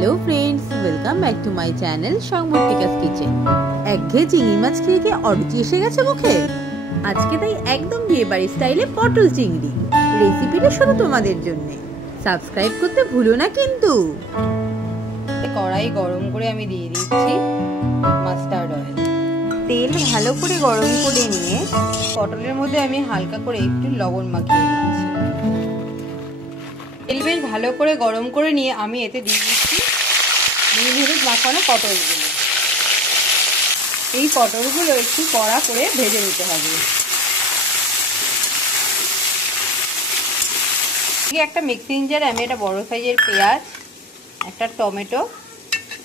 Hello friends, welcome back to my channel সংবর্তিকাস kitchen. একঘেয়ে চিংড়ি মাছ খেয়ে খেয়ে অরুচি এসে গেছে মুখে। আজকে তাই একদম বিয়ে বাড়ির স্টাইলে পটল চিংড়ি রেসিপিটা শুধু তোমাদের জন্য। সাবস্ক্রাইব করতে ভুলো না কিন্তু। কড়াই গরম করে আমি দিয়ে দিচ্ছি মাস্টার্ড অয়েল। তেল ভালো করে গরম করে নিয়ে পটলের মধ্যে আমি হালকা করে একটু লবণ মাখিয়ে দিচ্ছি। তেল বেশ ভালো করে গরম করে নিয়ে আমি এতে দিয়ে দিচ্ছি নুন হলুদ মাখানো পটলগুলো। এই পটলগুলো একটু কড়া করে ভেজে নিতে হবে। একটা মিক্সিং জারে আমি একটা বড় সাইজের পেঁয়াজ, একটা টমেটো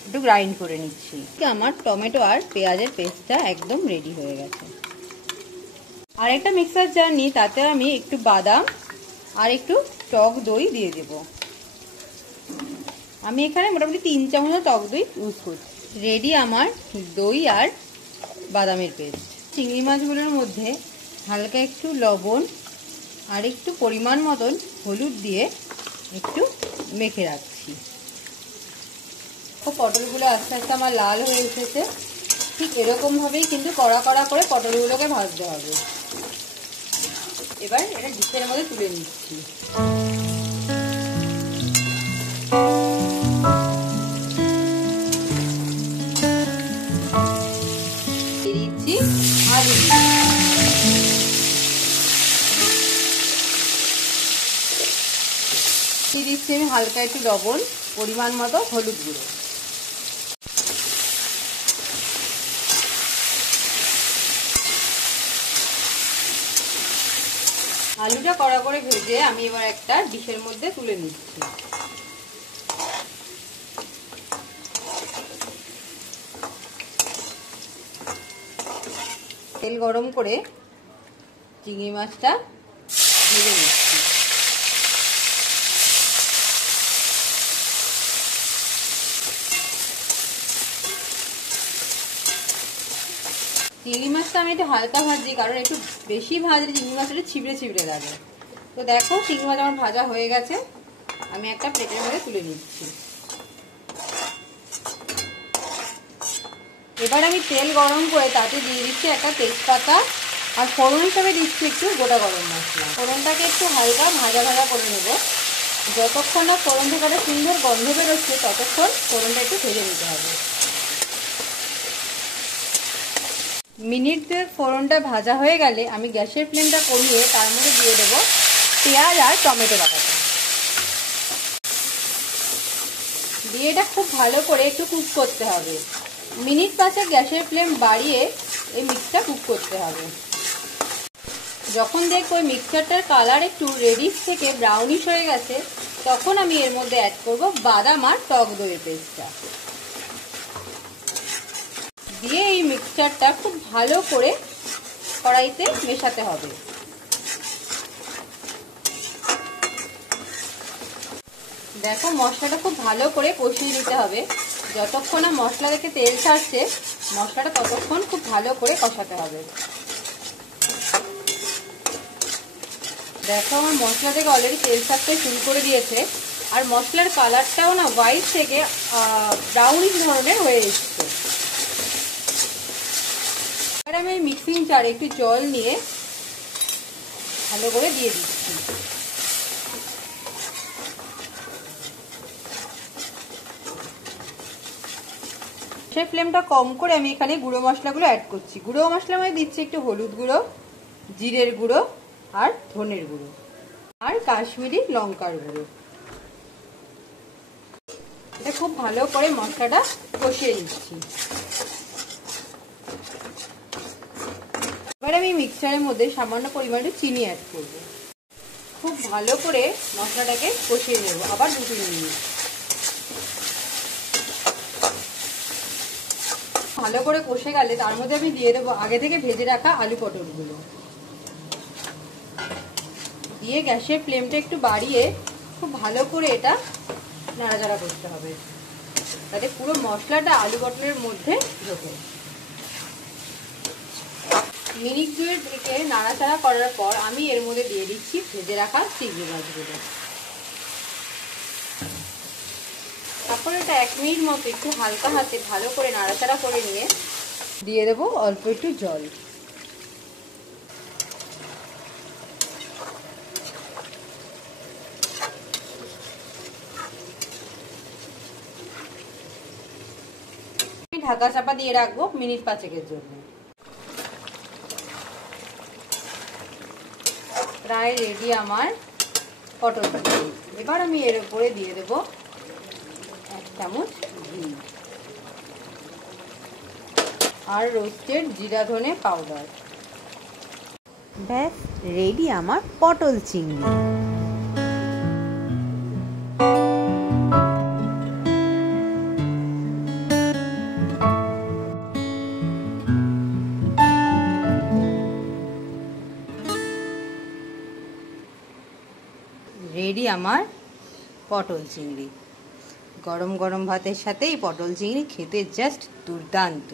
একটু গ্রাইন্ড করে নিচ্ছি। আমার টমেটো আর পেঁয়াজের পেস্টটা একদম রেডি হয়ে গেছে। আর একটা মিক্সার জার নিই, তাতে আমি একটু বাদাম আর একটু টক দই দিয়ে দেব। আমি এখানে মোটামুটি 3 চামচ টক দই ইউজ করছি। রেডি আমার দই আর বাদামের পেস্ট। চিংড়ি মাছগুলোর মধ্যে হালকা একটু লবণ আর একটু পরিমাণ মতন হলুদ দিয়ে একটু মেখে রাখছি। পটলগুলো আস্তে আস্তে আমার লাল হয়ে এসেছে। ঠিক এরকমভাবেই কিন্তু কড়া কড়া করে পটলগুলোকে ভাজতে হবে। এবার এটা ডিশের মধ্যে তুলে নিচ্ছি। আলু দিয়ে দিচ্ছি আমি হালকা একটু লবণ, পরিমাণ মতো হলুদ গুঁড়ো। আলুটা কড়া করে ভেজে আমি এবার একটা ডিশের মধ্যে তুলে নিচ্ছি। তেল গরম করে চিংড়ি মাছটা ভেজে নিচ্ছি। চিংড়ি মাছটা আমি একটু হালকা ভাজি, কারণ একটু বেশি ভাজলে চিংড়ি মাছটা ছিবড়ে ছিবড়ে লাগে। তো দেখো চিংড়ি মাছ আমার ভাজা হয়ে গেছে। আমি একটা প্লেটের মধ্যে তুলে নিচ্ছি। এবার আমি তেল গরম করে তাতে দিয়ে দিচ্ছি একটা তেজপাতা, আর ফোড়ন হিসাবে দিচ্ছি একটু গোটা গরম মশলা। ফোড়নটাকে একটু হালকা ভাজা ভাজা করে নেব। যতক্ষণ না ফোড়ন থেকে একটা সুন্দর গন্ধ বেরোচ্ছে ততক্ষণ ফোড়নটা একটু ভেজে নিতে হবে। মিনিট 2 ফোড়নটা ভাজা হয়ে গেলে আমি গ্যাসের ফ্লেমটা কমিয়ে তার মধ্যে দিয়ে দেবো পেঁয়াজ আর টমেটো বাটাটা। দিয়ে এটা খুব ভালো করে একটু কুক করতে হবে। মিনিট 5 গ্যাসের ফ্লেম বাড়িয়ে এই মিক্সটা কুক করতে হবে। যখন দেখবো ওই মিক্সচারটার কালার একটু রেডিশ থেকে ব্রাউনিশ হয়ে গেছে, তখন আমি এর মধ্যে অ্যাড করব বাদাম আর টক দইয়ের পেস্টটা। দিয়ে এই মিক্সচারটা খুব ভালো করে কড়াইতে মেশাতে হবে। দেখো মশলাটা খুব ভালো করে কষিয়ে নিতে হবে। যতক্ষণ না মশলা থেকে তেল ছাড়ছে মশলাটা ততক্ষণ খুব ভালো করে কষাতে হবে। দেখো আমার মশলা থেকে অলরেডি তেল ছাড়তে শুরু করে দিয়েছে, আর মশলার কালারটাও না হোয়াইট থেকে ব্রাউনিশ ধরনের হয়ে এসছে। এবার আমি মিক্সিং জারে একটু জল নিয়ে ভালো করে দিয়ে দিচ্ছি। সেই ফ্লেমটা কম করে আমি এখানে গুঁড়ো মশলাগুলো অ্যাড করছি। গুঁড়ো মশলার মধ্যে দিচ্ছি একটু হলুদ গুঁড়ো, জিরের গুঁড়ো আর ধনের গুঁড়ো আর কাশ্মীরি লঙ্কার গুঁড়ো। এটা খুব ভালো করে মশলাটা কষিয়ে নিচ্ছি। এবার আমি মিক্সচারের মধ্যে সামান্য পরিমাণে চিনি অ্যাড করব। খুব ভালো করে মশলাটাকে কষিয়ে নেব আবার 2-3 মিনিট। ভালো করে কষে গেলে তার মধ্যে আমি দিয়ে দেবো আগে থেকে ভেজে রাখা আলু পটলগুলো। দিয়ে গ্যাসের ফ্লেমটা একটু বাড়িয়ে খুব ভালো করে এটা নাড়াচাড়া করতে হবে, যাতে পুরো মশলাটা আলু পটলের মধ্যে ঢোকে। মিনিট 2 থেকে নাড়াচাড়া করার পর আমি এর মধ্যে দিয়ে দিচ্ছি ভেজে রাখা চিংড়ি মাছগুলো। তারপর এটা 1 মিনিট মতো একটু হালকা হাতে ভালো করে নাড়াচাড়া করে নিয়ে দিয়ে দেবো অল্প একটু জল। ঢাকা চাপা দিয়ে রাখবো মিনিট 5-এর জন্য। প্রায় রেডি আমার পটল চিংড়ি। এবার আমি এর উপরে দিয়ে দেব 1 চামচ ঘি আর রোস্টেড জিরা ধনে পাউডার। ব্যাস রেডি আমার পটল চিংড়ি। রেডি আমার পটল চিংড়ি। গরম গরম ভাতের সাথে এই পটল চিংড়ি খেতে জাস্ট দুর্দান্ত।